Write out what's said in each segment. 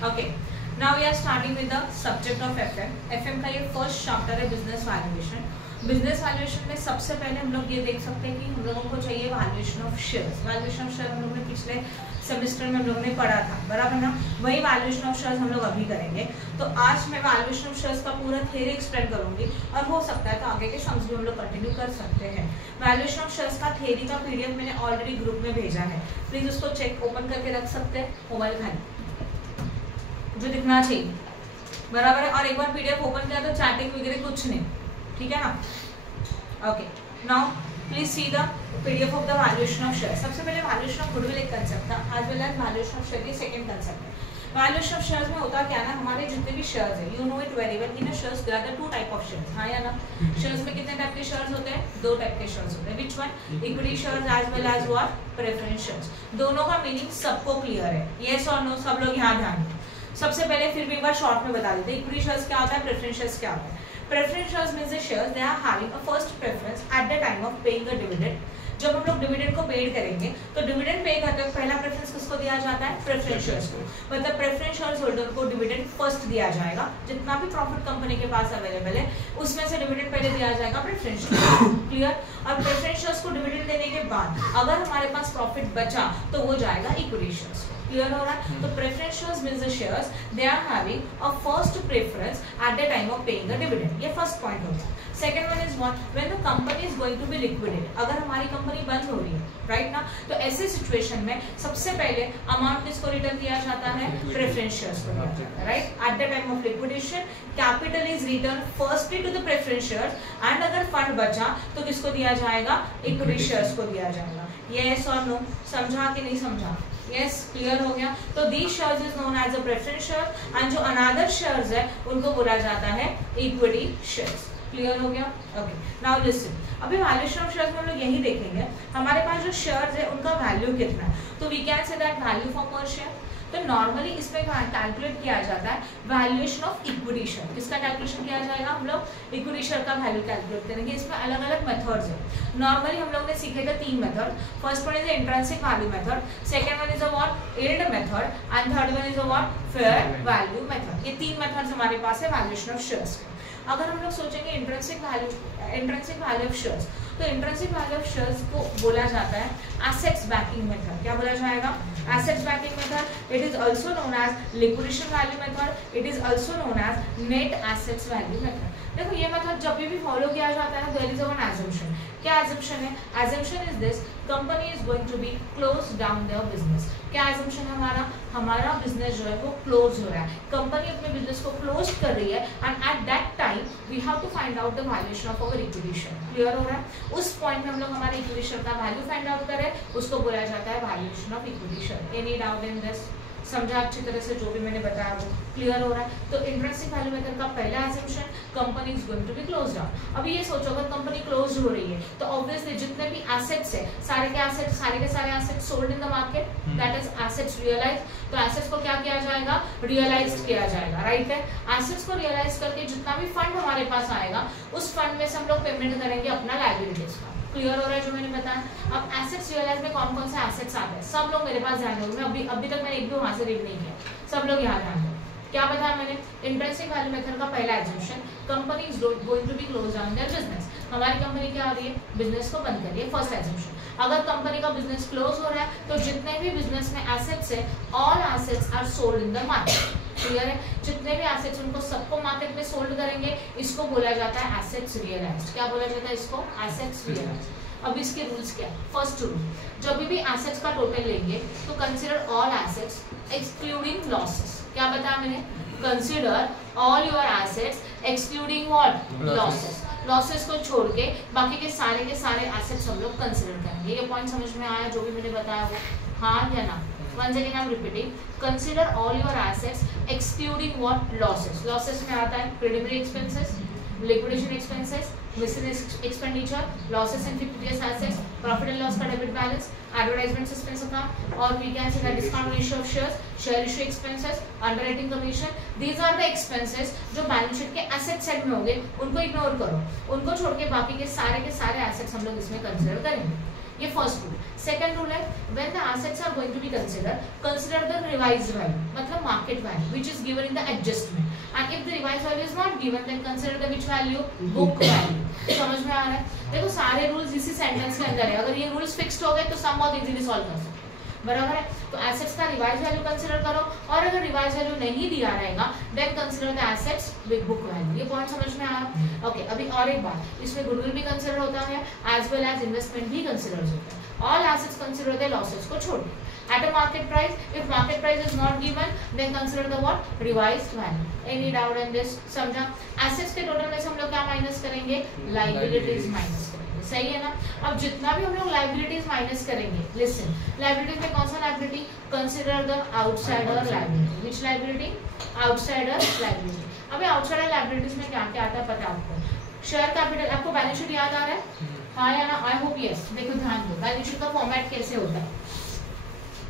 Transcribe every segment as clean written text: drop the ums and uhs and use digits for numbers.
Okay, now we are starting with the subject of FM. FM का ये first chapter है business valuation. Business valuation में सबसे पहले हम लोग ये देख सकते हैं कि हम लोगों को चाहिए valuation of shares. Valuation of share हम लोगों ने पिछले सेमेस्टर में हम लोगों ने पढ़ा था, बराबर ना। वही वैल्यूएशन ऑफ शेयर्स हम लोग अभी करेंगे। तो आज मैं वैल्यूएशन ऑफ शेयर्स का पूरा थ्योरी एक्सप्लेन करूंगी और हो सकता है तो आगे के सम्स भी हम लोग कंटिन्यू कर सकते हैं। वैल्यूएशन ऑफ शेयर्स का थ्योरी का पीडीएफ मैंने ऑलरेडी ग्रुप में भेजा है, प्लीज उसको चेक ओपन करके रख सकते हैं मोबाइल खाली, जो दिखना चाहिए, बराबर है। और एक बार पीडीएफ ओपन किया तो चैटिंग वगैरह कुछ नहीं, ठीक है ना। Okay, now please see the PDF of the valuation of share. सबसे पहले वैल्यूएशन ऑफ गुडविल एक कंसेप्ट था, आज well as valuation of share की सेकंड कंसेप्ट है। वैल्यूएशन ऑफ शेयर्स में होता क्या ना, हमारे जितने भी शेयर्स है, you know it very well, in shares there are two type of shares, हाँ या ना। शेयर्स में कितने टाइप के शेयर्स होते हैं? दो टाइप के शेयर्स होते हैं। Which one? Equity shares as well as what? Preference shares. दोनों का मीनिंग सबको क्लियर है? यस और नो? सब लोग यहाँ ध्यान दें। सबसे पहले फिर भी एक बार शॉर्ट में बता देते हैं, इक्विटी शेयर्स क्या होता है, प्रेफरेंस शेयर्स क्या होता है। Preference shares means the shares they are having a first preference at the time of paying a dividend। जब हम लोग डिविडेंड को पेड करेंगे तो डिविडेंड पे करते हैं, पहला प्रेफरेंस किसको दिया जाता है? प्रेफरेंस शेयर्स को। मतलब प्रेफरेंस शेयर्स होल्डर को डिविडेंड फर्स्ट दिया जाएगा। जितना भी प्रॉफिट कंपनी के पास अवेलेबल है उसमें से डिविडेंड पहले दिया जाएगा प्रेफरेंस शेयर्स, क्लियर। और प्रेफरेंस शेयर्स को डिविडेंड देने के बाद अगर हमारे पास प्रॉफिट बचा तो वो जाएगा इक्विटी शेयर्स, क्लियर हो रहा है। तो preference shares means the shares they are having a first preference at the time of paying the dividend. ये फर्स्ट पॉइंट होता है। Second one is what? When the company is going to be liquidated. अगर हमारी company बंद हो रही है, right ना, तो ऐसे सिचुएशन में सबसे पहले अमाउंट किसको रिटर्न दिया जाता है? प्रेफरेंस शेयर्स को दिया जाता है, right. At the time of liquidation capital is return firstly to the preference shares and अगर फंड बचा तो किसको दिया जाएगा? इक्विटी शेयर्स को दिया जाएगा। यस और नो? समझा कि नहीं समझा? यस, क्लियर हो गया। तो these shares is known as a preference share and जो अनदर शेयर्स है उनको बोला जाता है इक्विटी शेयर्स, क्लियर हो गया। ओके, नाउ लिसन, अभी वैल्यूएशन ऑफ शेयर्स में हम लोग यही देखेंगे हमारे पास जो शेयर्स है उनका वैल्यू कितना है। तो we can say that value for per share. तो नॉर्मली इसमें कैलकुलेट किया जाता है वैल्यूएशन ऑफ इक्विटी शेयर। किसका कैलकुलेशन किया जाएगा? हम लोग इक्विटी शेयर का वैल्यू कैलकुलेट करेंगे। इसमें अलग अलग मेथड्स है। नॉर्मली हम लोग ने सीखे थे 3 method. First one is the intrinsic value method, second one is a what? Yield method and third one is a what? Fair value method. ये 3 मेथड्स हमारे पास है वैल्यूएशन ऑफ शेयर्स के। अगर हम लोग सोचेंगे इंट्रिंसिक वैल्यू ऑफ शेयर्स, तो intrinsic value of shares को बोला जाता है एसेट्स बैकिंग मेथड। क्या बोला जाएगा? Assets backing method. It is also known as liquidation value method. It is also known as net assets value method. देखो ये मेथड जब भी फॉलो किया जाता है देयर इज वन एजम्पशन। क्या एजम्पशन है? Assumption is this, company is going to be close down their business. क्या एजम्पशन है हमारा? हमारा बिजनेस जो है वो क्लोज हो रहा है, कंपनी अपने बिजनेस को क्लोज कर रही है and at that time we have to find out the valuation of our equity share, clear हो रहा है। उस पॉइंट में हम लोग हमारे इक्विटी शेयर का वैल्यू फाइंड आउट करें, उसको बोला जाता है valuation of equity share. Any doubt in this? समझा अच्छी तरह से जो भी मैंने बताया वो क्लियर हो रहा है। तो इंट्रिंसिक वैल्यू मेथड का पहला assumption, company is going to be close down. अभी ये सोचो अगर कंपनी क्लोज हो रही है तो ऑब्वियसली जितने भी एसेट्स है सारे के सारे assets sold in the market, that is assets realise. तो एसेट्स को क्या किया जाएगा? रियलाइज किया जाएगा, राइट है। एसेट्स को रियलाइज करके जितना भी फंड हमारे पास आएगा उस फंड में से हम लोग पेमेंट करेंगे अपना लायबिलिटीज का, क्लियर हो रहा है जो मैंने बताया। अब एसेट्स रियलाइज में कौन कौन से एसेट्स आते हैं सब लोग मेरे पास ध्यान दो। मैं अभी तक मैंने एक भी वहां से रीड नहीं किया, सब लोग यहाँ ध्यान दो। क्या बताया मैंने? इंट्रिंसिक वैल्यू मेथड का पहला assumption, company is going to be close down their business. हमारी कंपनी क्या हो रही है? बिजनेस को बंद कर रही है, फर्स्ट एजम्पशन। अगर कंपनी का बिजनेस क्लोज हो रहा है तो जितने भी बिजनेस में एसेट्स है all assets are sold in the market, clear है। जितने भी एसेट्स उनको सबको मार्केट में सोल्ड करेंगे, इसको बोला जाता है एसेट्स रियलाइज्ड। क्या बोला जाता है इसको? Assets realised. अब इसके रूल्स क्या है? फर्स्ट रूल, जब भी एसेट्स का टोटल लेंगे तो consider all assets excluding losses. क्या बताया मैंने? Consider all your assets excluding what? Losses. Losses को छोड़ के बाकी के सारे एसेट्स हम लोग कंसीडर करेंगे। ये पॉइंट समझ में आया जो भी मैंने बताया वो? हाँ या ना? Once again I'm repeating, consider all your assets excluding what? Losses. Losses में आता है preliminary expenses, liquidation expenses, miscellaneous expenditure, losses and fictitious assets, profit and loss का debit balance, advertisement expense account, or we can say the discount ratio of shares, share issue expenses, underwriting commission. These are the expenses जो balance sheet के asset side में होंगे, उनको ignore करो, उनको छोड़ के बाकी के सारे assets हम लोग इसमें consider करेंगे। ये फर्स्ट रूल। सेकंड रूल है when the assets are going to be consider the revised value. मतलब the market value which is given in the adjustment, and if the revised value is not given then consider the which value, book value। समझ में आ रहा है? देखो सारे rules इसी sentence के अंदर है, अगर ये रूल्स फिक्स्ड हो गए तो सम बहुत इजीली सॉल्व कर सकते, बराबर है। तो एसेट्स का रिवाइज वैल्यू कंसीडर करो, और अगर रिवाइज वैल्यू नहीं दिया रहेगा then consider the assets with book value. ये पॉइंट समझ में आया? ओके, अभी और एक बात, इसमें गुडविल भी कंसीडर होता है एज वेल एज इन्वेस्टमेंट भी कंसीडर होता है। All assets consider the losses को छोड़ के at a market price, if market price is not given then consider the what, revised value। any doubt in this? समझा? assets के total में से हम लोग क्या माइनस करेंगे, liabilities माइनस करेंगे, सही है ना। अब जितना भी हम लोग liabilities माइनस करेंगे, listen, liabilities में कौन सा liability, consider the outsider liability, which liability, outsider liability। अभी outsider liabilities में क्या क्या आता है पता है आपको, शेयर कैपिटल, आपको बैलेंस शीट याद आ रहा है, हाँ या ना, आई होप यस। देखो ध्यान दो, बैलेंस शीट का फॉर्मेट कैसे होता है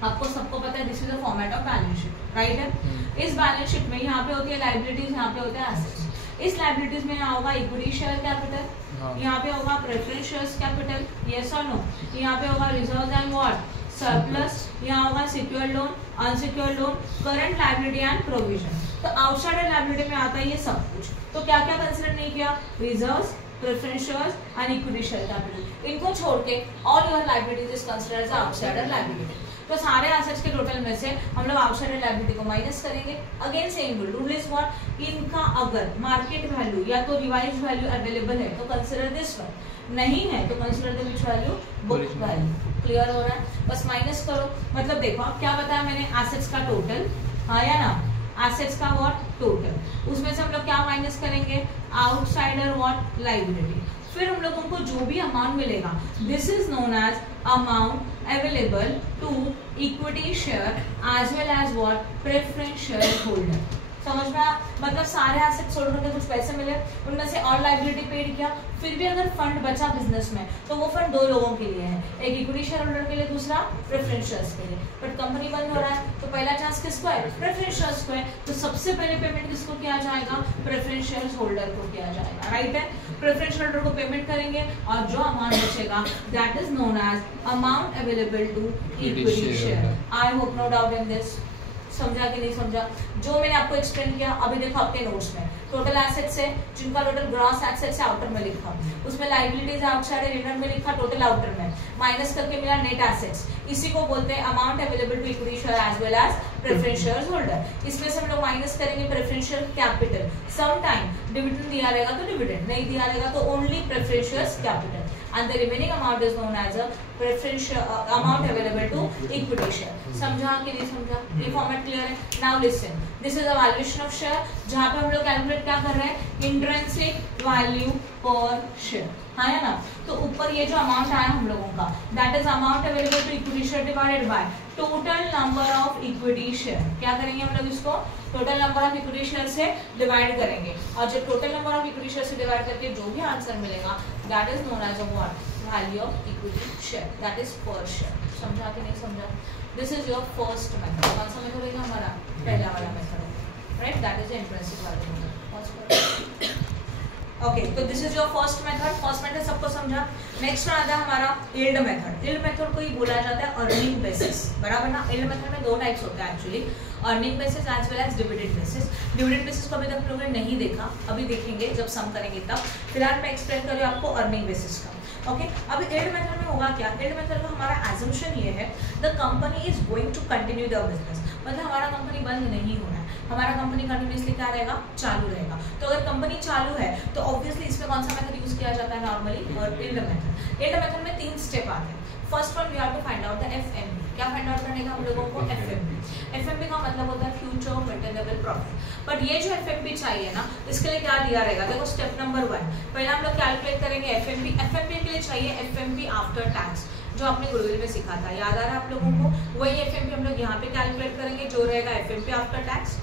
आपको सबको पता है, this is the format of balance sheet, right है। इस बैलेंस शीट में यहाँ पे होती है लाइबिलिटीज, यहाँ पे होते हैं एसेट्स। इस लाइबिलिटीज में यहाँ होगा इक्विटी शेयर कैपिटल, यहाँ पे होगा प्रेफरेंस शेयर्स कैपिटल, यस और नो, यहाँ पे होगा रिजर्व एंड व्हाट, सरप्लस, यहाँ होगा secured loan, unsecured loan, current liability and provision. तो आउटसाइडर लाइबिलिटी में आता है ये सब कुछ। तो क्या क्या कंसिडर नहीं किया, reserves, preference shares and equity share capital, इनको छोड़ के all your liabilities is considered as outsider liability. तो सारे एसेट्स के टोटल में से हम लोग आउटसाइडर लायबिलिटी को माइनस करेंगे। Again same rule is what, इनका अगर मार्केट वैल्यू या तो रिवाइज वैल्यू अवेलेबल है तो कंसीडर दिस वन, नहीं है तो consider the which value, book value. Clear हो रहा है? बस माइनस करो, मतलब देखो अब क्या बताया मैंने, एसेट्स का टोटल, हाँ या ना, एसेट्स का व्हाट टोटल, उसमें से हम लोग क्या माइनस करेंगे, आउटसाइडर व्हाट लायबिलिटी। फिर हम लोगों को जो भी अमाउंट मिलेगा this is known as amount available to equity share as well as what, preference share holder. समझ में आया? मतलब सारे एसेट्स होल्डर के कुछ पैसे मिले, उनमें से ऑल लायबिलिटी पेड किया, फिर भी अगर फंड बचा बिजनेस में तो वो फंड दो लोगों के लिए है, एक इक्विटी शेयर होल्डर के लिए, दूसरा प्रेफरेंस शेयर्स के लिए। बट कंपनी बंद हो रहा है तो पहला चांस किसको है, प्रेफरेंस शेयर्स को है, तो सबसे पहले पेमेंट किसको किया जाएगा, प्रेफरेंस शेयर्स होल्डर को किया जाएगा, राइट है। प्रेफरेंस होल्डर को पेमेंट करेंगे और जो अमाउंट बचेगा that is known as amount available to equity share. I hope no doubt in this. समझा कि नहीं समझा? जो मैंने आपको एक्सप्लेन किया अभी देखो आपके नोट्स में, टोटल एसेट्स है जिनका टोटल ग्रॉस एसेट्स है आउटर में लिखा, उसमें लायबिलिटीज आउटसाइड इनर में लिखा, टोटल आउटर में माइनस करके मिला नेट एसेट्स। इसी को बोलते हैं amount available to equity share as well as preference shares holder. इसमें से हम लोग माइनस करेंगे preference share capital. Some time dividend दिया रहेगा तो डिविडेंड, नहीं दिया रहेगा तो only preference shares capital, and the remaining amount is known as a preference amount available to equity share। समझा कि नहीं समझा? ये फॉर्मेट क्लियर है? Now listen, this is a valuation of share, जहाँ पे हम लोग कैलकुलेट क्या कर रहे हैं, इंट्रिंसिक वैल्यू पर शेयर, हाँ है ना। तो ऊपर ये जो अमाउंट आया हम लोगों का that is amount available to equity share divided by total number of equity share. क्या करेंगे हम लोग इसको, total number of equity share से डिवाइड करेंगे, और जब total number of equity share से डिवाइड करके जो भी आंसर मिलेगा that is known as a what, value of equity share, that is per share. समझा कि नहीं समझा? This is your first method. कौन सा मेथड होगा हमारा, पहला वाला मेथड है, right, that is intrinsic value method. Okay, तो this is your first method. First method सबको समझा। नेक्स्ट वन आता है हमारा यील्ड मेथड। यील्ड मेथड को ही बोला जाता है अर्निंग बेसिस, बराबर ना। यील्ड मेथड में दो टाइप्स होते हैं actually, earning basis as well as dividend basis. Dividend basis को अभी तक लोगों ने नहीं देखा, अभी देखेंगे जब सम करेंगे तब। फिलहाल मैं एक्सप्लेन कर रही हूँ आपको अर्निंग बेसिस का। ओके, अभी यील्ड मेथड में होगा क्या, यील्ड मेथड में हमारा एजम्पशन ये है the company is going to continue the business, मतलब हमारा कंपनी बंद नहीं होना है, हमारा कंपनी कंटिन्यूसली क्या रहेगा, चालू रहेगा। तो अगर कंपनी चालू है तो ऑब्वियसली इसमें कौन सा मेथड यूज किया जाता है नॉर्मली, और यील्ड मेथड। यील्ड मेथड में 3 स्टेप आते हैं। First one we have to find out the FMV. क्या फाइंड आउट करने का हम लोगों को, एफएमवी। एफएमवी का मतलब होता है फ्यूचर मेंटेनेबल प्रॉफिट। बट ये जो एफएमवी चाहिए ना, इसके लिए क्या दिया रहेगा, देखो स्टेप नंबर 1 पहले हम लोग कैलकुलेट करेंगे एफएमवी। एफएमवी के लिए चाहिए एफएमवी आफ्टर टैक्स, जो आपने गुडविल में सीखा था, याद आ रहा है आप लोगों को? वही एफएमवी हम लोग यहाँ पे कैलकुलेट करेंगे, जो रहेगा एफएमवी आफ्टर टैक्स।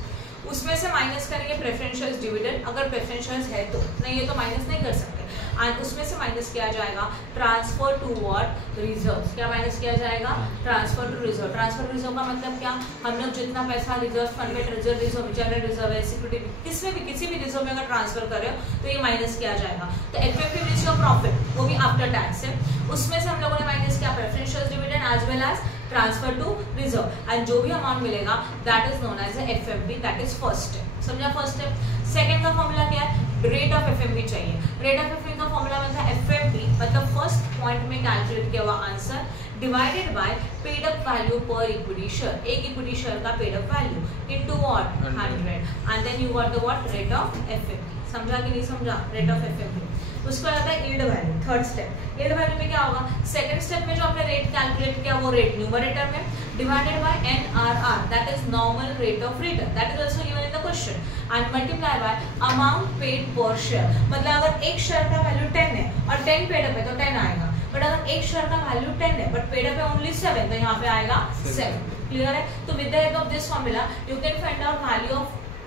उसमें से माइनस करेंगे प्रेफरेंशियल डिविडेंड, अगर प्रेफरेंशियल है तो, नहीं है तो माइनस नहीं कर सकते। एंड उसमें से माइनस किया जाएगा ट्रांसफर टू व्हाट, रिजर्व। क्या माइनस किया जाएगा, transfer to reserve. Transfer to reserve का मतलब क्या, हम लोग जितना पैसा रिजर्व फंड में, रिजर्व रिजर्व, जनरल रिजर्व है, सिक्योरिटी, किसी भी रिजर्व में अगर ट्रांसफर कर रहे हो तो ये माइनस किया जाएगा। तो एफएमवी इज योर प्रॉफिट, वो भी आफ्टर टैक्स है। उसमें से हम लोगों ने माइनस किया preferential dividend as well as transfer to reserve, and जो भी अमाउंट मिलेगा that is known as FMV, that is first step. समझा फर्स्ट स्टेप। सेकंड का फॉर्मूला क्या है, रेट ऑफ एफएमवी चाहिए। रेट ऑफ एफएमवी का फॉर्मूला बनता है एफएमवी मतलब फर्स्ट पॉइंट में कैलकुलेट किया हुआ answer divided by paid up value पर इक्विटी शेयर, एक इक्विटी शेयर का paid up value into what 100, and then you got the what rate of FMV. समझा कि नहीं समझा, रेट ऑफ एफएमवी। उसको आता है yield value, third step. Yield value में क्या होगा, सेकंड स्टेप में जो आपने रेट कैलकुलेट किया वो रेट न्यूमरेटर में divided by NRR, that is normal rate of return, that is also given in the question, and multiply by amount paid पर शेयर। मतलब अगर एक शेयर का वैल्यू 10 है और 10 पेड अप है तो 10 आएगा, बट अगर एक शेयर का वैल्यू 10 है बट पेड अप है ओनली 7 तो यहाँ पे आएगा 7। क्लियर है। तो with the help of this formula you can find out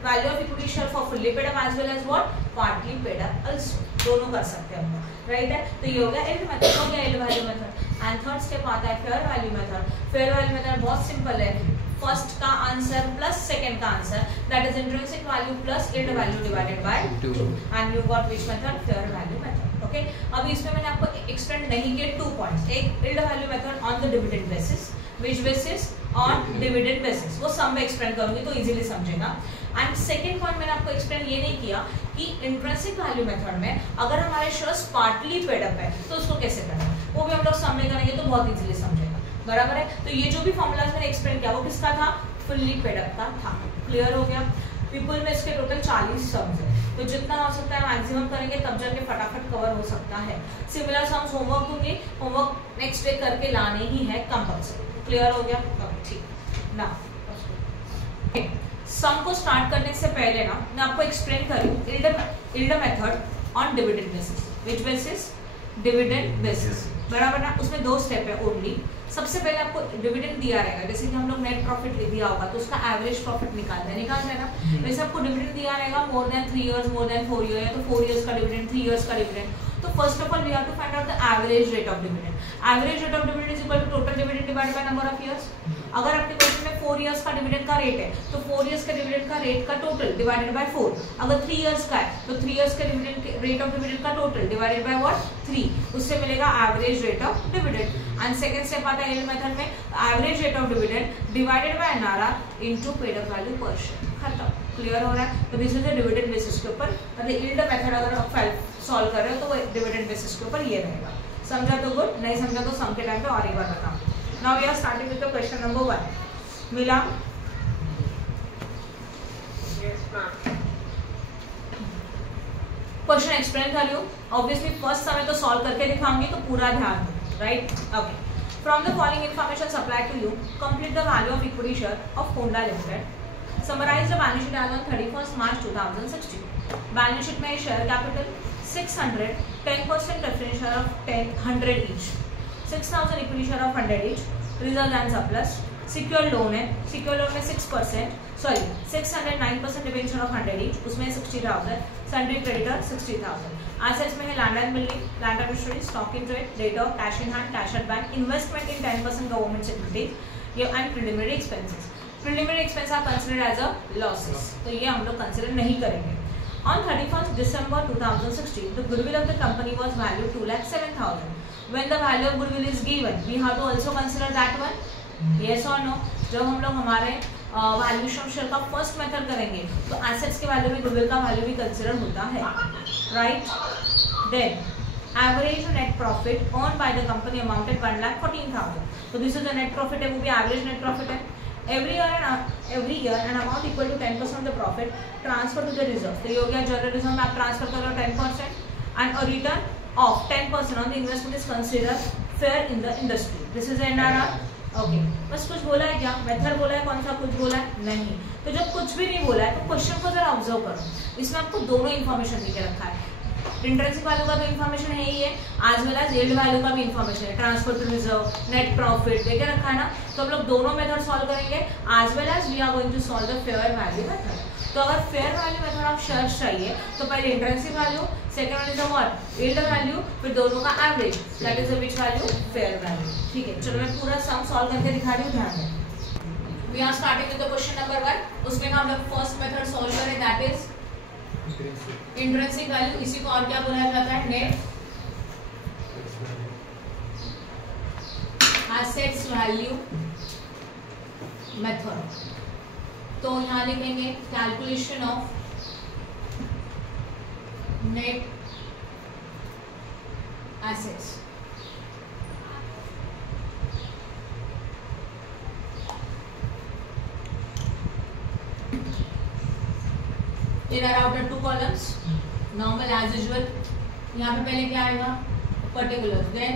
value of equity share for fully paid up as well as what partly paid up also, दोनों कर सकते हैं हम लोग, राइट है। तो ये हो गया यील्ड मेथड, हो गया yield value method. And third step आता है fair value method. Fair value method बहुत सिंपल है, फर्स्ट का आंसर प्लस सेकंड का answer, that is intrinsic value plus yield value divided by 2, and you got which method, fair value method. Okay, अब इसमें मैंने आपको एक्सटेंड नहीं किए 2 पॉइंट्स, एक yield value method on the dividend basis, which basis on dividend basis, वो सम में explain करूंगी तो इजीली समझेगा। एंड सेकंड पॉइंट मैंने आपको एक्सप्लेन ये नहीं किया कि इंट्रिंसिक वैल्यू मेथड में अगर हमारे शेयर्स पार्टली पेड अप है तो उसको कैसे करना है, वो भी हम लोग सामने करेंगे तो बहुत इजीली समझेगा, बराबर है। तो ये जो भी फॉर्मूलाज मैंने एक्सप्लेन किया वो किसका था, फुल्ली पेड अप का था। क्लियर हो गया। पीपल में इसके टोटल 40 सम्स है, तो जितना हो सकता है मैक्सिमम करेंगे तब जाके फटाफट कवर हो सकता है। सिमिलर सम्स होमवर्क दूंगी, होमवर्क नेक्स्ट डे करके लाने ही है कंपल्सरी। क्लियर हो गया, ठीक ना। सम को स्टार्ट करने से पहले ना मैं आपको एक्सप्लेन करूँ yield method on dividend basis, which basis, dividend basis, बराबर ना। उसमें 2 स्टेप है ओनली। सबसे पहले आपको डिविडेंड दिया रहेगा, जैसे कि हम लोग नेट प्रॉफिट दिया होगा तो उसका एवरेज प्रॉफिट निकालते हैं ना, वैसे आपको डिविडेंड दिया रहेगा more than 3 years, more than 4 year, या तो 4 इयर्स का डिविडेंड, 3 इयर्स का डिविडेंड। तो first of all we have to find out the average rate of dividend. Average rate of dividend is equal to total dividend divided by number of years. अगर आपके question में 4 years का dividend का rate है तो 4 years के dividend का rate का टोटल डिवाइडेड बाय 4। अगर 3 इयर्स का है तो 3 इयर्स के डिविडेंड रेट ऑफ डिविडेंड का टोटल डिवाइडेड बाय व्हाट 3, उससे मिलेगा average rate of dividend. And second step आता है यील्ड मेथड में, average rate of dividend divided by NRR into paid up value per share, खत्म। Clear हो रहा है। तो this is the dividend basis के ऊपर, मतलब यील्ड मेथड अगर आप सॉल्व कर रहे हो तो वो डिविडेंड बेसिस के ऊपर ये रहेगा। समझा तो गुड, नहीं समझा तो सम के टाइम पे और एक बार बताओ। Now we are starting with the question number 1। मिला? Yes ma'am. क्वेश्चन एक्सप्लेन कर रही हूँ, ऑब्वियसली फर्स्ट समय तो सॉल्व करके दिखाऊंगी तो पूरा ध्यान दो, right. Okay, from the following information supplied to you complete the value of equity share of Honda limited. Summarize the balance sheet as on 31st March 2016. Balance sheet में share capital 600, 10% preference share of 100 each, 6000 equity share of 100 each, reserves and surplus, secured loan है, secured loan में 6%, sorry 600, 9% debenture of 100 each, उसमें 60,000, sundry creditor 60,000. Assets में है land and building, land and machinery, stock in trade, debtor, cash in hand, cash at bank, investment in 10% government securities, ये and preliminary expenses. Preliminary expense are considered as a losses, तो ये हम लोग consider नहीं करेंगे। On 31st December 2016, the goodwill of the company was valued 2,07,000. When the value of goodwill is given, we have to also consider that one. Yes or no? जब हम लोग हमारे वैल्यूएशन ऑफ शेयर का first method करेंगे तो assets के value में goodwill का वैल्यू भी कंसिडर होता है, right. Then average net profit earn by the company amounted 1,14,000. तो this is the net profit है, वो भी एवरेज नेट प्रॉफिट है। Every year an amount equal to 10% of the profit transfer to the reserve. तो ये हो गया general reserve में आप ट्रांसफर कर रहे हो 10%, and a return of 10% on the investment is considered fair in the industry. This is NRR. Okay. बस कुछ बोला है क्या? मेथड बोला है, कौन सा कुछ बोला है? नहीं। तो जब कुछ भी नहीं बोला है तो क्वेश्चन को जरा ऑब्जर्व करो, इसमें आपको दोनों इन्फॉर्मेशन देके रखा है। इंट्रिंसिक वैल्यू का तो इन्फॉर्मेशन है ही है, आज वेल एज यील्ड वैल्यू का भी इन्फॉर्मेशन है, transfer to reserve, net profit देके रखा है ना। तो हम लोग दोनों मेथड सॉल्व करेंगे, आज well as we are going to solve the fair value method. तो अगर fair value method of shares चाहिए तो पहले intrinsic value, second one is what yield value, फिर दोनों का average, that is which value fair value. ठीक है, चलो मैं पूरा सम सॉल्व करके दिखा रही हूँ, ध्यान दें। We are starting with the question number 1, उसमें हम लोग फर्स्ट मेथड सॉल्व करें, दैट इज इंट्रिंसिक वैल्यू। इसी को और क्या बोला जाता है? Net assets value method. तो यहाँ लिखेंगे कैलकुलेशन ऑफ नेट एसेट्स। इन और outer two columns, normal as usual. यहाँ पे पहले क्या आएगा, particular, then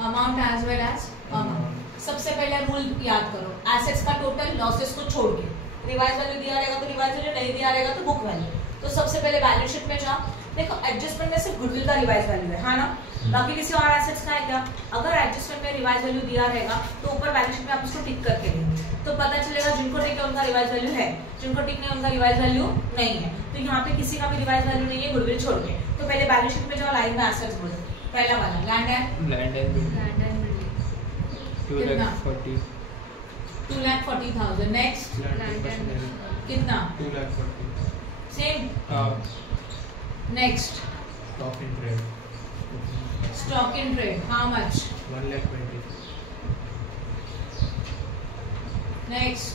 amount as well as amount. सबसे पहले रूल याद करो, एसेट्स का टोटल लॉसेस को छोड़ के, रिवाइज वैल्यू दिया रहेगा तो रिवाइज वैल्यू, नहीं दिया रहेगा तो बुक वैल्यू। तो सबसे पहले बैलेंस शीट में जाओ, देखो एडजस्टमेंट में सिर्फ गुडविल का रिवाइज वैल्यू है ना, बाकी किसी और एसेट्स का है क्या? अगर एडजस्टमेंट में रिवाइज वैल्यू दिया रहेगा तो ऊपर बैलेंस शीट में आप उसको टिक करके देंगे, तो पता चलेगा जिनको टिक है उनका रिवाइज वैल्यू है, जिनको टिक नहीं उनका रिवाइज वैल्यू नहीं है। तो यहाँ पे किसी का भी रिवाइज वैल्यू नहीं है गुडविल छोड़ के। तो पहले बैलेंस शीट में जाओ, लाइन में एसेट्स बोलो, पहला वाला लैंड एंड बिल्डिंग 2,40,000। नेक्स्ट कितना? 2,40,000 same. Next stock in trade, how much? 1,20,000। Next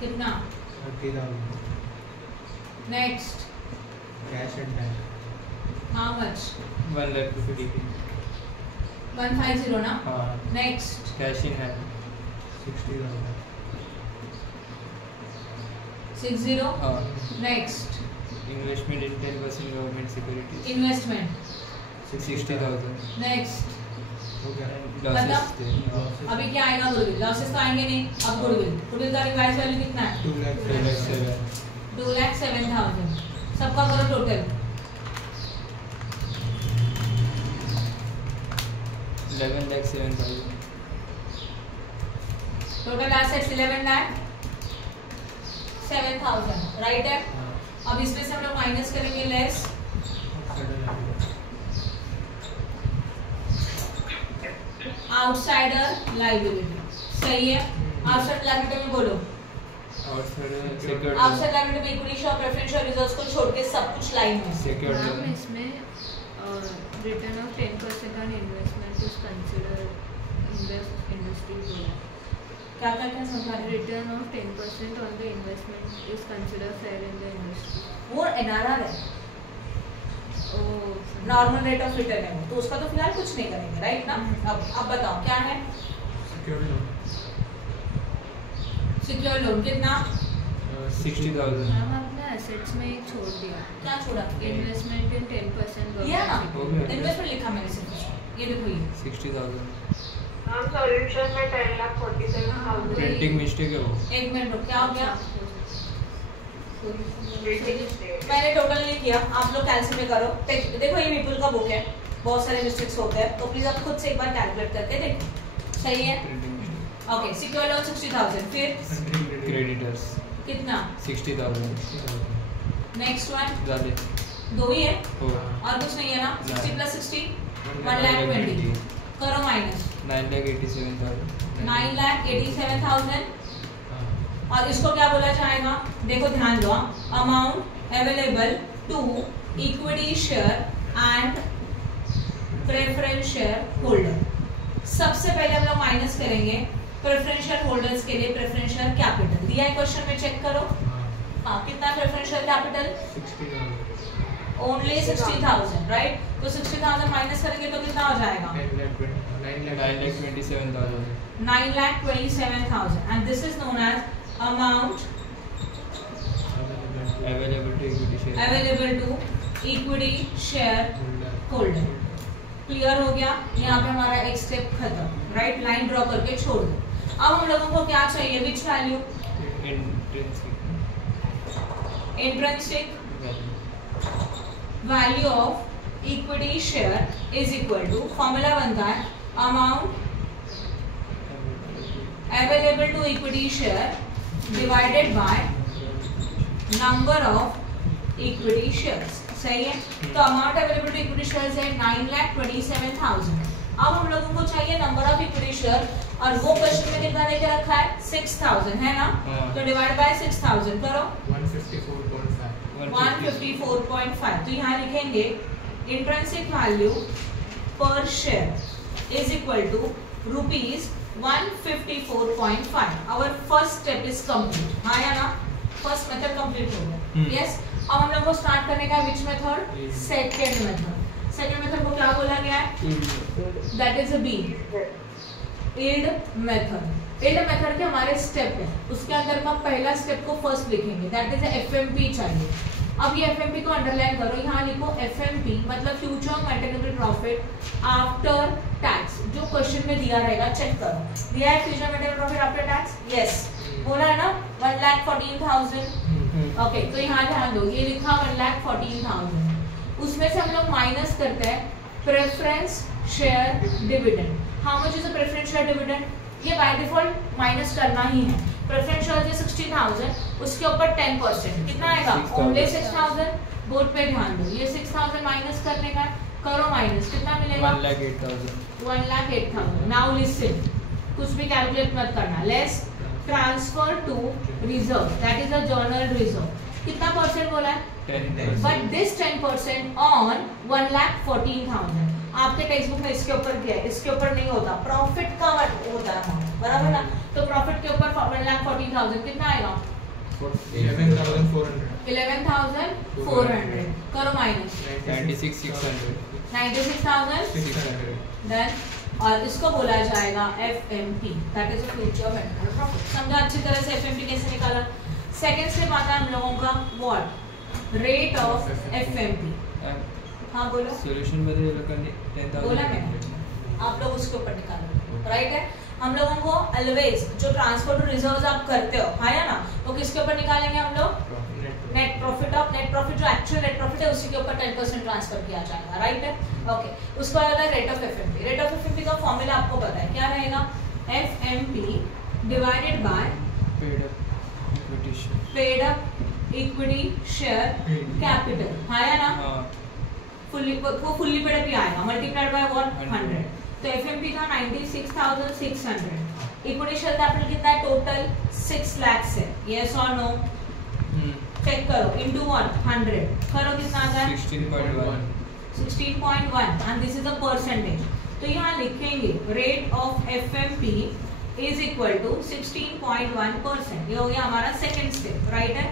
कितना? 30,000। Next cash and bank, how much? 1,50,000। 150 ना? हाँ। Next cash in hand 60,000। 60। Next investment in 10% government securities, investment 60,000। Next हो गया। लॉसेस थे अभी क्या आएगा? गुडविल। लॉसेस तो आएंगे नहीं, अब गुडविल। गुडविल का रिवाइज वैल्यू कितना है? 2,07,000। 2,07,000। सबका करो टोटल। 11,07,000। टोटल एसेट्स 11,07,000, राइट है। अब इसमें से हम लोग माइनस करेंगे लेस आउटसाइडर लायबिलिटी, सही है। आउटसाइड लायबिलिटी में बोलो, आउटसाइड लायबिलिटी में equity share, preference share, reserves को छोड़ के सब कुछ लाइन में। सिक्योर्ड मैम लोन, इसमें return of 10% on investment is consider industry बोला। क्या क्या क्या समझा रहे? Return of 10% on the investment is consider fair in the industry. वो एनआरआर है, नॉर्मल रेट ऑफ रिटर्न है वो, तो उसका तो फिलहाल कुछ नहीं करेंगे, राइट ना। अब बताओ क्या है? सिक्योर्ड लोन सिक्योर लोन कितना? 60,000। मैम आपने एसेट्स में एक छोड़ दिया, क्या छोड़ा? इन्वेस्टमेंट इन 10% दिया ना, हो गया। इन्वेस्टमेंट लिखा मैंने सिर्फ, ये देखो ये 60,000। हम सॉल्यूशन में 10,47,000 प्रिंटिंग मिस्टेक है वो। एक मिनट रुक, क्या हो गया? मैंने मैंने टोटल नहीं किया, आप लोग कैंसिल में करो। देखो ये विपुल का बुक है, बहुत सारे मिस्टेक्स होते हैं, तो प्लीज आप खुद से एक बार कैलकुलेट करके देखो, सही है। Printing mistake. Okay, secure loan 60,000, फिर क्रेडिटर्स कितना? 60,000। नेक्स्ट वन ज़्यादा दो ही है हो, और कुछ नहीं है ना। 60 प्लस 60 1,20,000। 1,20,000 करो माइनस 9,87,000। 9,87,000। और इसको क्या बोला जाएगा? देखो ध्यान दो, amount available to equity share and preference share holder. सबसे पहले हम लोग माइनस करेंगे प्रेफरेंस शेयर होल्डर्स के लिए प्रेफरेंस शेयर कैपिटल दिया है क्वेश्चन में, चेक करो। हाँ, कितना preference share capital? 60,000। Only 60,000, right. तो 60,000 माइनस करेंगे तो कितना हो जाएगा? 9,27,000। 9,27,000 and this is known as amount available to equity share. Available to equity share holder. Clear हो गया? यहाँ पे हमारा एक स्टेप खत्म, राइट। लाइन ड्रॉ करके छोड़ दो। अब हम लोगों को क्या चाहिए? Which value? Intrinsic value of equity share is equal to, formula बनता है amount available to equity share divided by number of equity shares, सही है। तो amount available to equity shares है 9,27,000। अब हम लोगों को चाहिए नंबर ऑफ इक्विटी शेयर, और वो क्वेश्चन में कितना देके रखा है? 6,000 है ना। तो डिवाइड बाय 6,000 करो 154.5। 154.5। तो यहाँ लिखेंगे intrinsic value per share is equal to rupees 154.5. Our first step is complete. हाँ या ना? First method complete हो गया. Yes. अब हम लोग को स्टार्ट करने का which method? Second method. Second method को क्या बोला गया है? That is a B. Yield method. Yield method के हमारे स्टेप है. उसके अंदर का पहला स्टेप को फर्स्ट लिखेंगे. That is a FMP चाहिए. अब ये FMP को अंडरलाइन करो. यहाँ लिखो FMP मतलब future maintainable profit after tax. जो क्वेश्चन में दिया रहेगा चेक करो. दिया है future maintainable profit after tax? Yes. बोला है ना 1,14,000. ओके तो यहाँ ध्यान दो. ये लिखा 1,14,000. उसमें से हम लोग माइनस करते हैं preference share dividend. How much is a preference share dividend? ये बाय डिफॉल्ट माइनस करना ही है. प्रेफरेंस शेयर 60,000 उसके ऊपर 10% कितना आएगा? ओनली 6,000. बोर्ड पे ध्यान दो. ये 6,000 माइनस करने का करो माइनस कितना मिलेगा? 1,08,000. 1,08,000. नाउ लिसन कुछ भी कैलकुलेट मत करना. Less transfer to reserve that is a general reserve. कितना परसेंट बोला है? 10%. But this 10% on 1,14,000. आपके टेक्स्ट बुक में इसके ऊपर क्या है? इसके ऊपर नहीं होता. प्रॉफिट का होता है बराबर ना. तो प्रॉफिट के ऊपर 1,14,000 कितना आएगा? 11,400. 11,400 करो माइनस 96,600. 96,600. देन और इसको बोला जाएगा FMP that is a future maintainable profit. समझा अच्छी तरह से FMP कैसे निकाला. सेकंड स्टेप आता है हम लोगों का व्हाट? Rate of FMP. हाँ बोलो. सॉल्यूशन मध्ये ये लोकांनी 10,000 बोला मैंने. आप लोग उसके ऊपर निकालो. राइट है. हम लोगों को ऑलवेज जो ट्रांसफर टू रिजर्व्स आप करते हो हाँ या ना वो किसके ऊपर निकालेंगे हम लोग? Net profit of net profit जो एक्चुअल नेट प्रॉफिट है उसी के ऊपर 10% ट्रांसफर किया जाएगा. राइट है. ओके उसके बाद आता है rate of FMP. Rate of FMP का फॉर्मूला आपको पता है क्या रहेगा? FMP divided by paid up equity share capital. हाँ या ना? फुल्ली पेड अप ही आएगा मल्टीप्लाइड बाय 100. तो FMP था 96,600. इक्विटी शेयर कैपिटल कितना है टोटल? 6 लाख है. यस और नो? चेक करो इनटू 100 करो कितना आता है? 16.1. 16.1 and this is the percentage. तो यहाँ लिखेंगे rate of FMP is equal to 16.1%. ये हो गया हमारा सेकेंड स्टेप. राइट है.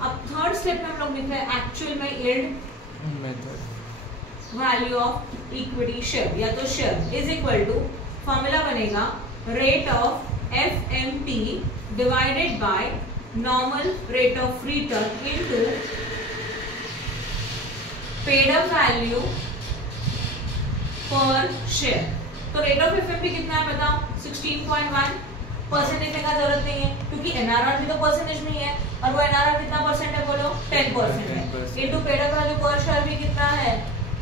अब थर्ड स्टेप में हम लोग लिख रहे हैं एक्चुअल में yield method. Value of equity share या तो share is equal to formula बनेगा rate of FMP divided by normal rate of return into paid up value per share. तो रेट ऑफ FMP कितना है बताओ? 16.1. परसेंटेज लिखने का जरूरत नहीं है क्योंकि NRR भी तो परसेंटेज में ही है और वो NRR कितना परसेंट है बोलो? 10% है. Into paid up value per share भी कितना है?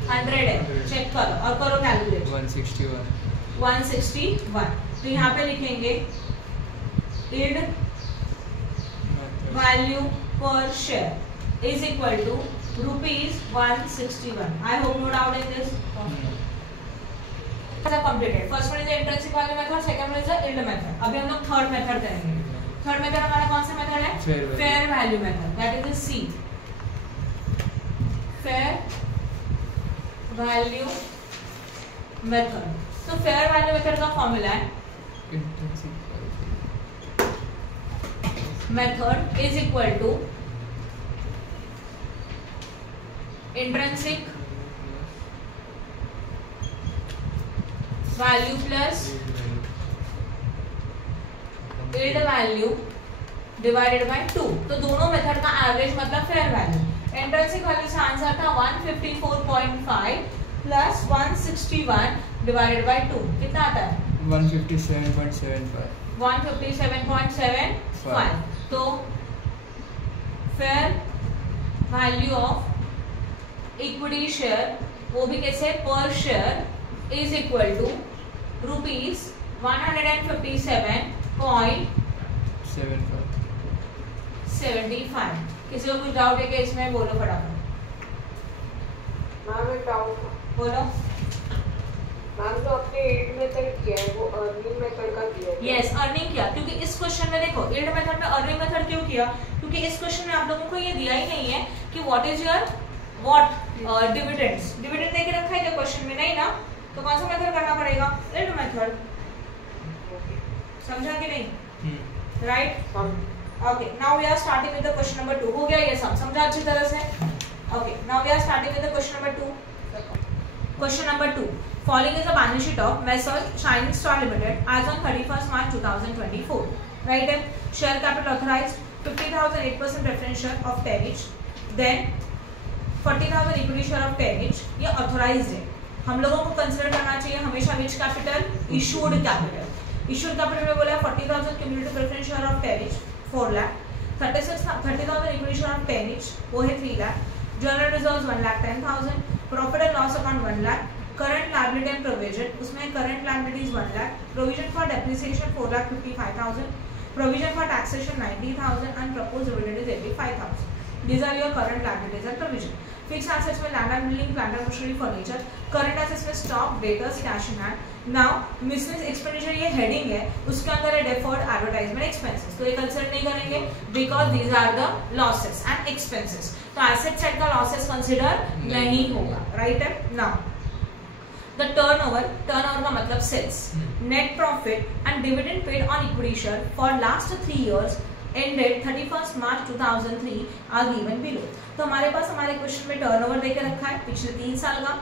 100 है. चेक करो और करो कैलकुलेट. 161. तो यहाँ पे लिखेंगे yield value per share is equal to ₹161. I hope no doubt in this. Completed. First one is intrinsic value method. Second one is yield method. अभी हम लोग थर्ड मेथड करेंगे. थर्ड मेथड हमारा कौन सा मेथड है? Fair value method. That is C. Fair value method. तो fair value method का फॉर्मूला है method is equal to intrinsic value plus yield value divided by 2. तो दोनों मेथड का एवरेज मतलब फेयर वैल्यू. इंट्रिंसिक वैल्यू से answer था 154.5 plus 161 divided by 2 कितना आता है? 157.75. 157.75. तो fair value of equity share वो भी कैसे? पर शेयर इज इक्वल टू ₹157.75. किसी को कुछ डाउट है कि इसमें? बोलो फटाफट. मैम एक डाउट. बोलो. मैम जो आपने यील्ड मेथड किया है वो अर्निंग मेथड का किया है. यस अर्निंग किया क्योंकि इस क्वेश्चन में देखो यील्ड मेथड में अर्निंग मेथड क्यों किया? क्योंकि इस क्वेश्चन में आप लोगों को ये दिया ही नहीं है कि what is your dividends. Dividend दे के रखा है क्या क्वेश्चन में? नहीं ना. तो कौन सा मेथड करना पड़ेगा? Yield method. समझा कि नहीं? Right, okay. Now we are starting with the question number 2। हो गया ये सब समझा अच्छी तरह से? Okay, now we are starting with the question number 2। Question number 2, following is the balance sheet of messrs shining star limited as on 31st March 2024। Right है, share capital authorised 50,000 8% preference share of टेरिच, then 40,000 equity share of टेरिच। ये authorised है। हम लोगों को consider करना चाहिए हमेशा which capital? Issued capital. Issued capital में बोला है 40,000 क्यूमुलेटिव प्रेफरेंस शेयर ऑफ टेरिच 4 लाख, 30,000 इक्विटी शेयर ऑफ टेरिच वो है 3 lakh, general reserves 1,10,000, profit and loss account 1 lakh, current liability and provision उसमें current liabilities 1 lakh, provision for depreciation 4,55,000, provision for taxation 90,000 and proposed dividend is 85,000. These are your current liabilities and provision. Fixed assets में land and building, plant and machinery, furniture. Current assets में stock, debtors, cash in hand. Now miscellaneous expenditure ये heading है, उसके अंदर है deferred advertisement expenses. तो ये consider नहीं करेंगे because these are the losses and expenses. तो asset side का losses consider नहीं होगा, right है? Now the turnover का मतलब sales, net profit and dividend paid on equity share for last 3 years ended 31st March 2003 are given below। तो हमारे पास हमारे क्वेश्चन में टर्नओवर देके रखा है पिछले 3 साल का,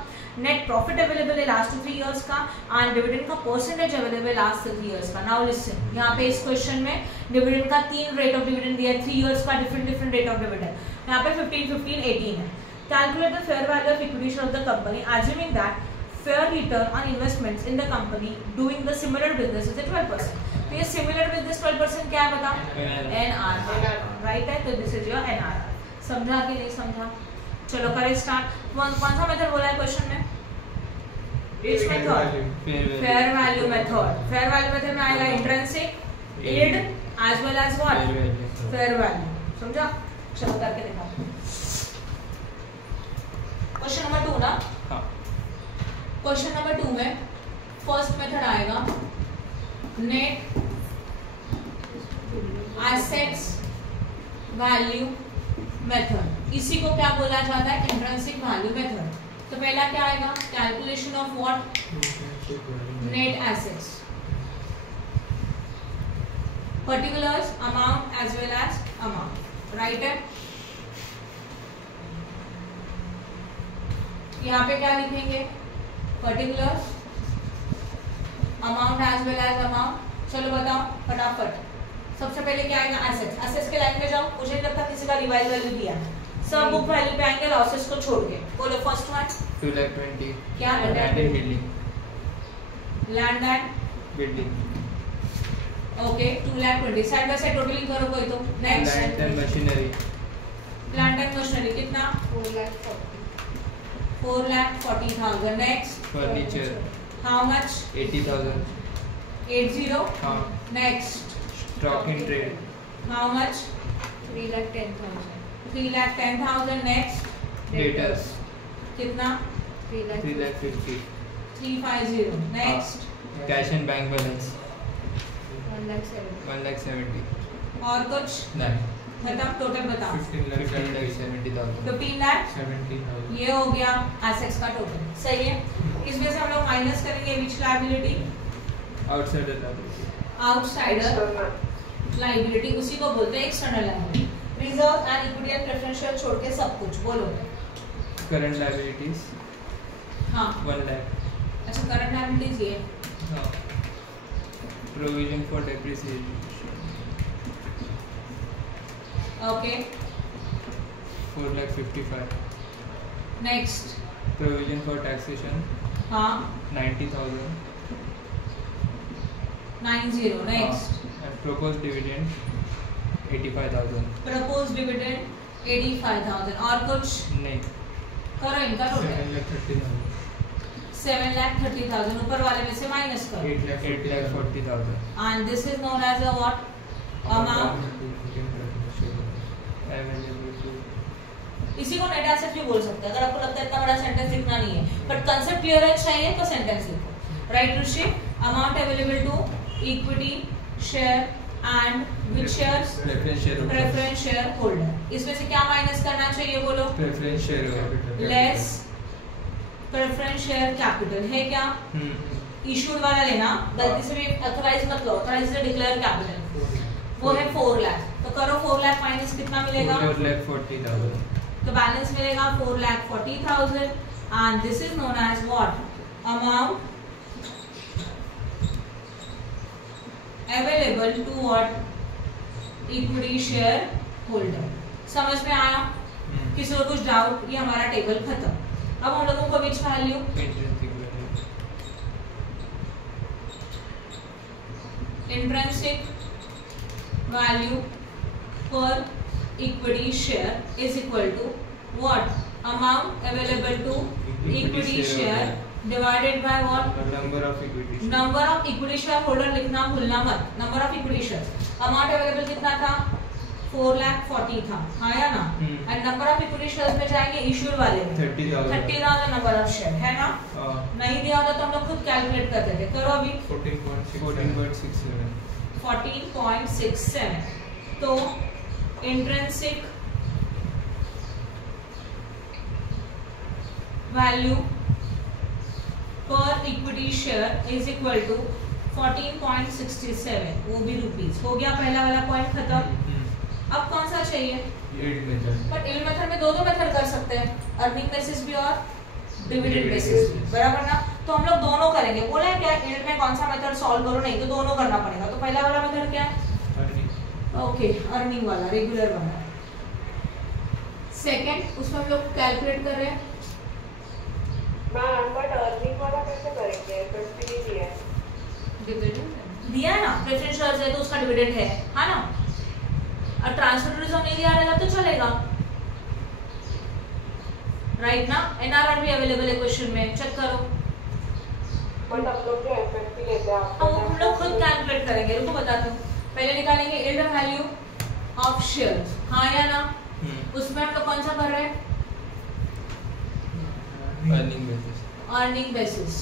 नेट प्रॉफिट अवेलेबल है लास्ट 3 इयर्स का, एंड डिविडेंड का परसेंटेज अवेलेबल है लास्ट 3 इयर्स का। नाउ लिसन, यहाँ पे इस क्वेश्चन में डिविडेंड का 3 रेट ऑफ डिविडेंड दिया है, 3 इयर्स का डिफरेंट रेट ऑफ डिविडेंड। यहाँ पे 15, 15, 18 है। Calculate the fair value of equity share of the company assuming that fair return on investments in the company doing the similar business is 12%। तो ये similar business 12% क्या है बताओ? NRR, right है? तो दिस इज योर NRR। समझा कि नहीं समझा? चलो करें स्टार्ट। कौन सा मेथड बोला है क्वेश्चन में? Which method? Fair value method। Fair value method में आएगा intrinsic, yield as well as what? Fair value। समझा? चलो करके दिखाओ। क्वेश्चन नंबर 2 ना? क्वेश्चन नंबर 2 में फर्स्ट मेथड आएगा नेट एसेट्स वैल्यू मेथड। इसी को क्या बोला जाता है? Intrinsic value method. तो पहला क्या आएगा? Calculation of what? Net assets, particulars, amount as well as amount, right है? यहाँ पे क्या लिखेंगे? Particulars, amount as well as amount. चलो बताओ फटाफट। सबसे पहले क्या आएगा? एसेट्स। एसेट्स के लाइन में जाओ, मुझे नहीं लगता किसी का रिवाइज वैल्यू दिया है, सब बुक वैल्यू पे आएंगे लॉसेस को छोड़ के। बोलो फर्स्ट वन 2,20,000 क्या? Land and building, land and building. Okay 2,20,000 side by side totalling करो कोई तो। Next plant and machinery, plant and machinery कितना? 4,40,000। Next furniture, how much? 80,000। 80। हाँ, next stock in trade, how much? 3,10,000। 3,10,000। Next debtors कितना? 3,50,000। 350। Next cash and bank balance 1,70,000। 1,70,000। और कुछ नहीं, मतलब टोटल बताओ। 15,70,000। 15 लाख 70,000। ये हो गया एसेट्स का टोटल, सही है। इसमें से हम लोग माइनस करेंगे which liability? Outsider liability, outsider liability, उसी को बोलते हैं external liability. Reserve and equity and preferential छोड़ के सब कुछ बोलो। करंट लायबिलिटीज हाँ 1 लाख। अच्छा, करंट लायबिलिटीज ये हाँ, provision for depreciation okay 4,55,000। Next provision for taxation हाँ 90,000। 90। Next and proposed dividend 85,000। Propose dividend 85,000। और कुछ नहीं, करो इनका टोटल 7,30,000। 7,30,000 ऊपर वाले में से माइनस करो 8,40,000। And this is known as a what? Amount. इसी को नेट एसेट भी बोल सकते हैं। अगर आपको लगता है इतना बड़ा सेंटेंस लिखना नहीं है बट कंसेप्ट क्लियर चाहिए तो सेंटेंस लिखो। Right Rishi? Amount available to equity share and which shares? Preference share holder. इसमें से क्या माइनस करना चाहिए बोलो? Preference share less preference share capital है क्या? इशूड वाला लेना, गलती से भी ऑथराइज मत लो, ऑथराइज से डिक्लेयर कैपिटल वो है 4 लाख। तो करो 4 लाख माइनस कितना मिलेगा, 4,40,000। तो बैलेंस मिलेगा 4,40,000 and this is known as what, amount available to what, equity share holder. समझ में आया? किसी को कुछ डाउट? ये हमारा टेबल खत्म। अब हम लोगों को विच वैल्यू, इंट्रिंसिक वैल्यू पर equity share is equal to what, amount available to equity share divided by what, number of equity. Number of equity share holder लिखना भूलना मत, number of equity share. Amount available कितना था, 4,40,000 था, हाँ या ना? And number of equity shares में जाएंगे इश्यूड वाले में 30,000 नंबर ऑफ शेयर है ना। नहीं दिया होता तो हम लोग खुद कैलकुलेट करते थे। करो अभी 14.67। तो इंट्रिंसिक वैल्यू पर equity share is equal to 14.67, वो भी रुपीस। हो गया पहला वाला पॉइंट खत्म। अब कौन सा चाहिए, yield method. But yield method में दो मेथड कर सकते हैं, अर्निंग बेसिस भी और डिविडेंड बेसिस, बराबर ना? तो हम लोग दोनों करेंगे। बोला है क्या यील्ड में कौन सा मेथड सॉल्व करो, नहीं तो दोनों करना पड़ेगा। तो पहला वाला मेथड क्या है, ओके, अर्निंग वाला, रेगुलर वाला। सेकंड, उसमें हम लोग कैलकुलेट कर रहे हैं, बट अर्निंग वाला कैसे करेंगे, एफएसपी नहीं दिया है, डिविडेंड दिया है ना, प्रेफरेंस शेयर्स है तो उसका डिविडेंड है ना। और ट्रांसफर रिजर्व नहीं दिया रहेगा तो चलेगा, राइट ना? एनआरआर भी अवेलेबल है क्वेश्चन में, चेक करो। बट हम लोग जो एफएसपी लेते हैं हम लोग खुद कैलकुलेट करेंगे, रुको बताते हूँ। पहले निकालेंगे यील्ड वैल्यू ऑफ शेयर्स, हाँ या ना? उसमें हम लोग कौन सा कर रहे हैं, earning basis. Earning basis.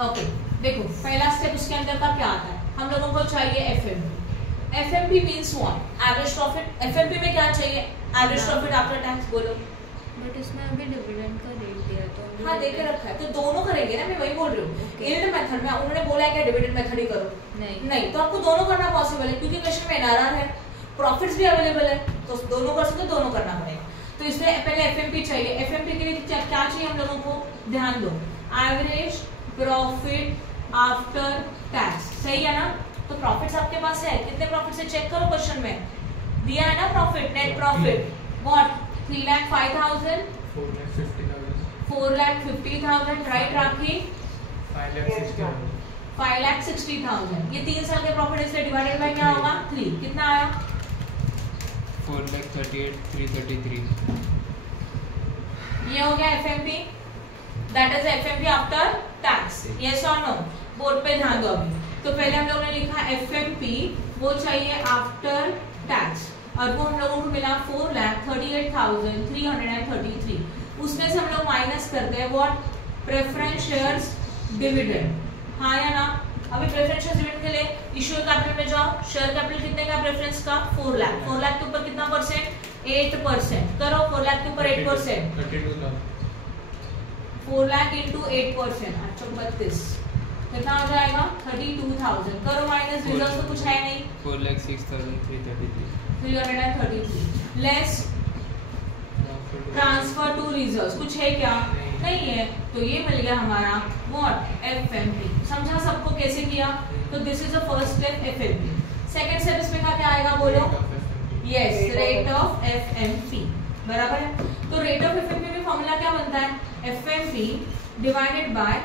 Okay, देखो पहला स्टेप उसके अंदर का क्या आता है, हम लोगों को चाहिए FMP. FMP means what, average profit. FMP में क्या चाहिए, एवरेज प्रॉफिट आफ्टर टैक्स। बोलो। बट इसमें अभी डिविडेंड का रेट दिया तो हम हाँ, देखे रखा है, तो दोनों करेंगे ना, मैं वही बोल रही हूँ। यील्ड मेथड में उन्होंने बोला है कि डिविडेंड मेथड ही करो, नहीं तो आपको दोनों करना पॉसिबल है, क्योंकि क्वेश्चन में एनआरआर है, प्रॉफिट्स भी अवेलेबल है, तो दोनों कर सकते, दोनों करना पड़ेगा। तो इसलिए पहले एफएमपी चाहिए। एफएमपी के लिए क्या चाहिए हम लोगों को, ध्यान दो, एवरेज प्रॉफिट आफ्टर टैक्स, सही है ना? तो प्रॉफिट्स आपके पास है, कितने प्रॉफिट से चेक करो, क्वेश्चन में दिया है ना profit, net profit what, 3,05,000, 4,50,000, right राखी, 5,60,000। ये 3 साल के प्रॉफिट, इससे डिवाइडेड बाय क्या होगा, 3। कितना आया, 4,38,333। ये हो गया FMP, that is FMP after tax, yes और नो? बोर्ड पे ध्यान दो अभी। तो पहले हम लोगों ने लिखा एफएमपी, वो चाहिए आफ्टर टैक्स, और वो हम लोगों को मिला 4,38,333। उसमें से हम लोग माइनस करते हैं व्हाट, प्रेफरेंस शेयर्स डिविडेंड, हाँ या ना? अभी प्रेफरेंस शेयर्स डिविडेंड के लिए इश्यू कैपिटल में जाओ, शेयर कैपिटल कितने का प्रेफरेंस का, 4 लाख। 4 लाख के ऊपर कितना परसेंट, 8%। करो 4 लाख के ऊपर 8%, 4 लाख इंटू 8%, अच्छा 32, कितना हो जाएगा, 32,000। करो माइनस, रिजर्व तो कुछ है नहीं, 4,06,333। 333 लेस ट्रांसफर टू रिजर्व्स, कुछ है क्या, नहीं है। तो ये मिल गया हमारा व्हाट, एफएमपी। समझा सबको कैसे किया? तो this is the first step, FMP. Second step इसमें का क्या आएगा, बोलो? यस, रेट ऑफ एफएमपी, बराबर है। तो रेट ऑफ एफएमपी में फॉर्मूला क्या बनता है, एफएमपी डिवाइडेड बाय,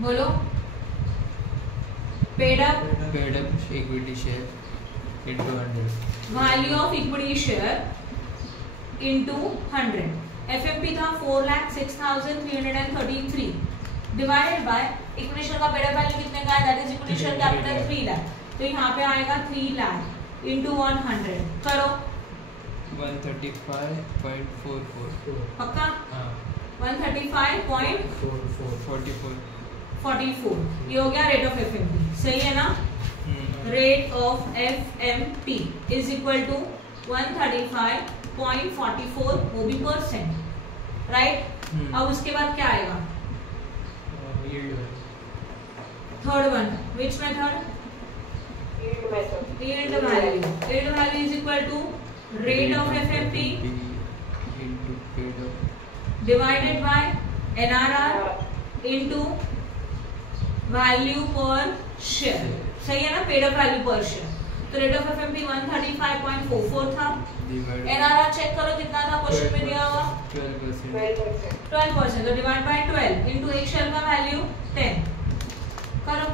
बोलो, paid up equity share into 100, value of equity share into 100। FMP था 4,06,333 डिवाइडेड बाय इक्विटी शेयर का पेड अप वैल्यू कितने का है, that is equity share capital 3 lakh. तो यहाँ पे आएगा 3 लाख इनटू 100, करो 135.44। पक्का, 135.44, ये हो गया रेट ऑफ एफएमपी, सही है ना? Rate of FMP is equal to 135.44, वो भी परसेंट, राइट? अब उसके बाद क्या आएगा, yield. Third one, which method? Yield method. Yield value. Yield value is equal to rate of FMP into paid up. divided by NRR into value per share. सही है ना, paid up value per share. तो rate of FMP 135.44 था. Divided NRR check करो कितना था question में दिया हुआ 12%. 12%. 12%. तो डिवाइड बाय 12 इनटू एक शेयर का वैल्यू 10 करो.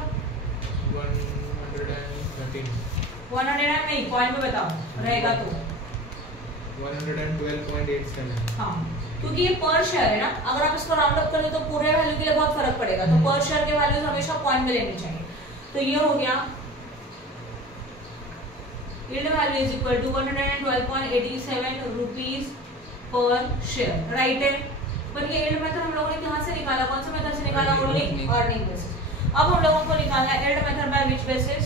113. 100 नहीं पॉइंट में बताओ रहेगा तो 112.87. हाँ, क्योंकि ये पर शेयर है ना, अगर आप इसको राउंड अप करें तो पूरे वैल्यू के लिए बहुत फर्क पड़ेगा. तो पर शेयर के वैल्यूज हमेशा पॉइंट में लेनी चाहिए. तो ये हो गया yield value is equal to 112.87 rupees per share. Right है. पर ये yield मेथड हम लोगों ने कहाँ से निकाला, कौन से मेथड से निकाला? Only earning basis. अब हम लोगों को निकालना है yield method by which basis?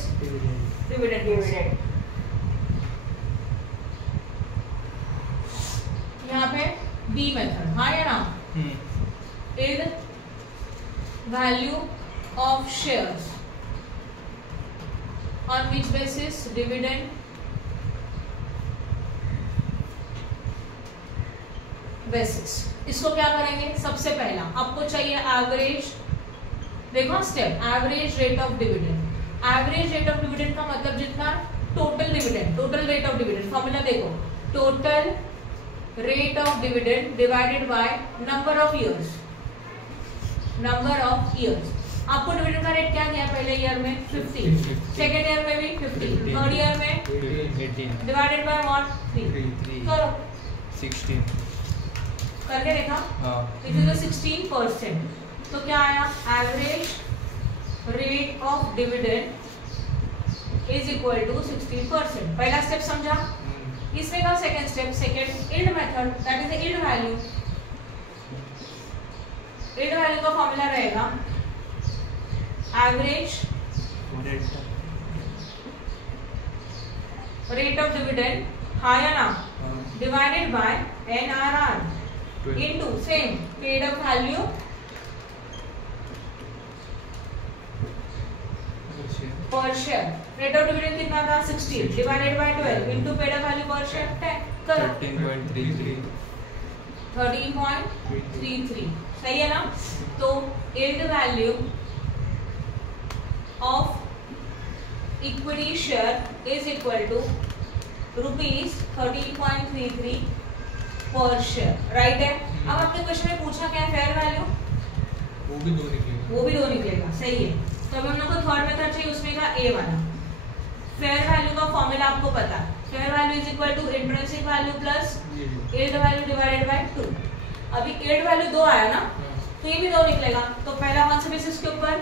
Dividend. Dividend. यहाँ पे बी मेथड. हाँ या ना? yield value of shares on which basis? Dividend basis. इसको क्या करेंगे? सबसे पहला आपको चाहिए एवरेज. देखो step, average rate of dividend. Average rate of dividend का मतलब जितना total dividend, total rate of dividend. Formula देखो, total rate of dividend divided by number of years. Number of years. आपको डिविडेंड का रेट क्या दिया पहले ईयर में? 50. सेकेंड ईयर में भी 50. थर्ड ईयर में 18. Divided by what? 3. करो. 16. करके देखा. हाँ. It is 16%. तो क्या आया? Average rate of dividend is equal to 16%. पहला स्टेप समझा. इसमें का second step, second yield method, that is the yield value. Yield value का फॉर्मूला रहेगा एवरेज रेट ऑफ डिविडेंड, हाँ या ना, divided by NRR into same paid up value per share. Rate of dividend कितना था? 16 divided by 12 into paid up value per share 10. करो. 13.33. 13.33. सही है ना? तो yield value of equity share is equal to rupees 13.33 पर शेयर. राइट है. अब आपने क्वेश्चन में पूछा क्या है? Fair value. वो भी 2 निकलेगा. वो भी 2 निकलेगा. सही है. तो अब हम लोग को थर्ड मेथड चाहिए, उसमें का ए वाला. फेयर वैल्यू का फॉर्मूला आपको पता है. Fair value is equal to intrinsic value plus yield value divided by 2. अभी यील्ड वैल्यू 2 आया ना, तो ये भी 2 निकलेगा. तो पहला कौन से बेसिस के ऊपर?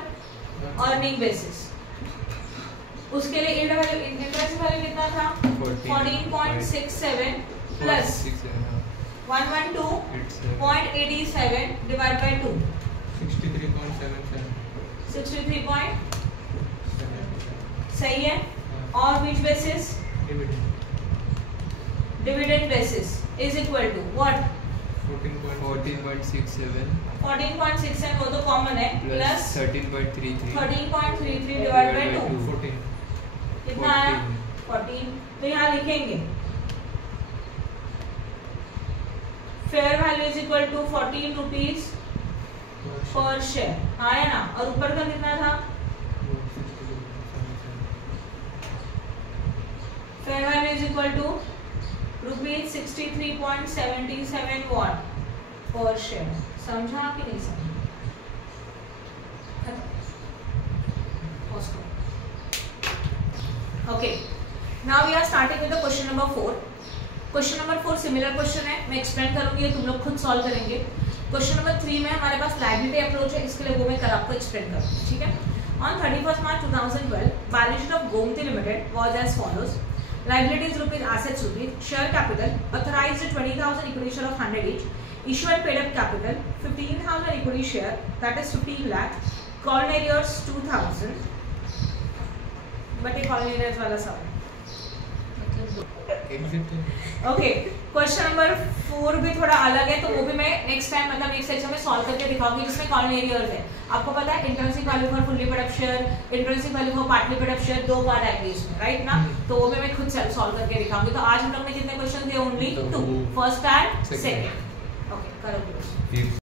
Earning basis. उसके लिए यील्ड वैल्यू, इंट्रिंसिक वैल्यू कितना था? 14.67 प्लस 112.87 divided by 2. 63.77. 63. सही है. और which basis? Dividend basis is equal to what? 14.67 14.67 वो तो कॉमन है, plus प्लस 13.33 13.33 divided by 2. 14. कितना आया? 14. तो यहाँ लिखेंगे fair value is equal to 14 rupees per share. आया ना. और ऊपर का कितना था? Fair value is equal to rupees 63.77 what per share. समझा कि नहीं समझा? Okay, now we are starting with the question number 4. Question number 4 similar question है, मैं एक्सप्लेन करूंगी, तुम लोग खुद सॉल्व करेंगे. क्वेश्चन नंबर 3 में हमारे पास लायबिलिटी अप्रोच है, इसके लिए वो मैं कल आपको एक्सप्लेन करूंगी. ठीक है. On 31st March 2012 balance sheet of Gomti limited was as follows. Liabilities rupees, assets rupees, share capital authorised 20,000 equity share of 100 each, issue and paid up capital 15,000 equity share that is 15 lakh, call arrears 2000. But ये call arrears वाला सब exit okay, question number 4 भी थोड़ा अलग है, तो वो भी मैं नेक्स्ट टाइम मतलब नेक्स्ट सेक्शन में सॉल्व करके दिखाऊंगी, जिसमें कॉमन एरियर्स है। आपको पता है intrinsic value for fully paid up share, intrinsic value for partly paid up share, 2 part आएंगे इसमें, राइट ना? तो वो भी मैं खुद सॉल्व करके दिखाऊंगी। तो आज हम लोग ने कितने क्वेश्चन दिए? Only 2, first and second. Okay, करो।